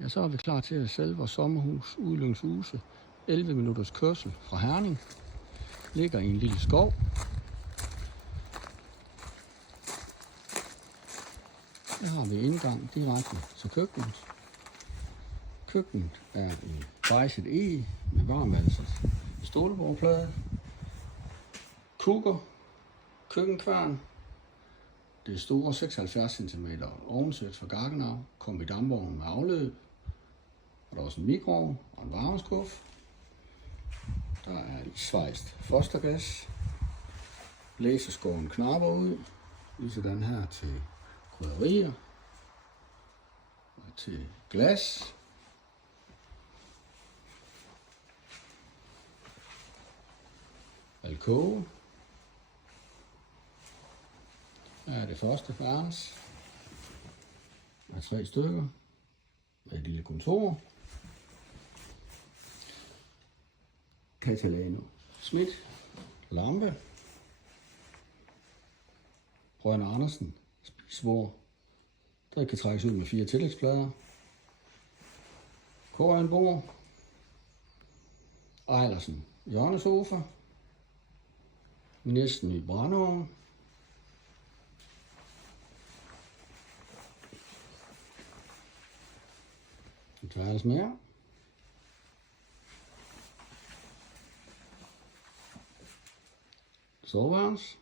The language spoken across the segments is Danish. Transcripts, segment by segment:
Ja, så er vi klar til at sælge vores sommerhus ude i Lyngshuse. 11 minutters kørsel fra Herning. Ligger i en lille skov. Her har vi indgang direkte til køkkenet. Køkkenet er i bejset eg med varmvandset stålbordplade. Kukker, køkkenkværn. Det store 76 cm ovnsæt fra Gaggenau kom i dampvognen med afløb. Og der er også en mikroovn og en varmeskuff. Der er et svejst fostergas. Blæseskåren knapper ud. Ligesådan her til krydderier og til glas. Alkove. Her er det første værelse med 3 stykker med et lille kontor. Catalano Schmidt lampe. Brødrene Andersen spisebord, der kan trækkes ud med 4 tillægsplader. Koranbord. Ejlersen hjørnesofa. Næsten ny brændeovn. Et værelse mere. Soveværelse.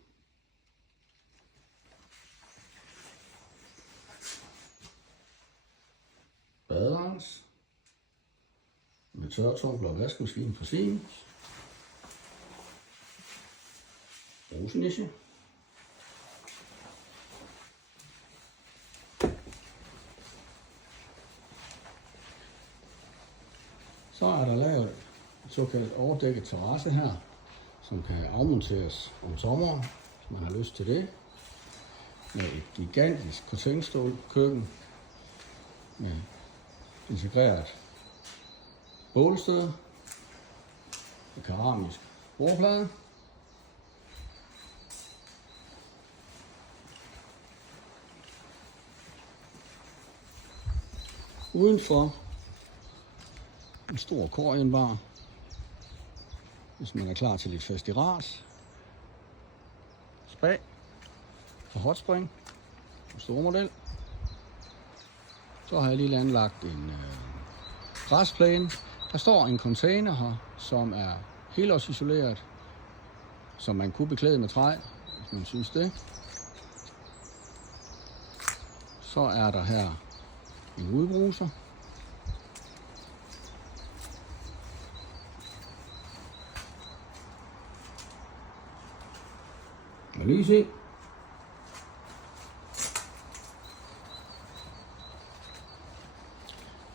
Badeværelse. Med tørretumbler og vaskemaskine fra Siemens. Rosenisse. Så er der lavet et såkaldt overdækket terrasse her, som kan afmonteres om sommeren, hvis man har lyst til det. Med et gigantisk cortenstål køkken med integreret bålsted med keramisk bordplade. Udenfor en stor korienbar, hvis man er klar til lidt festirat. Spa og hotspring, en stor model. Så har jeg lige anlagt en græsplæne. Der står en container her, som er helårsisoleret, som man kunne beklæde med træ, hvis man synes det. Så er der her en udbruser. Med lys i.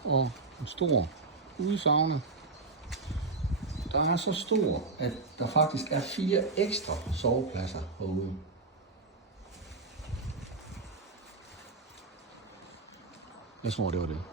Og en stor udesauna. Der er så stor, at der faktisk er 4 ekstra sovepladser herude. Jeg tror, det var det.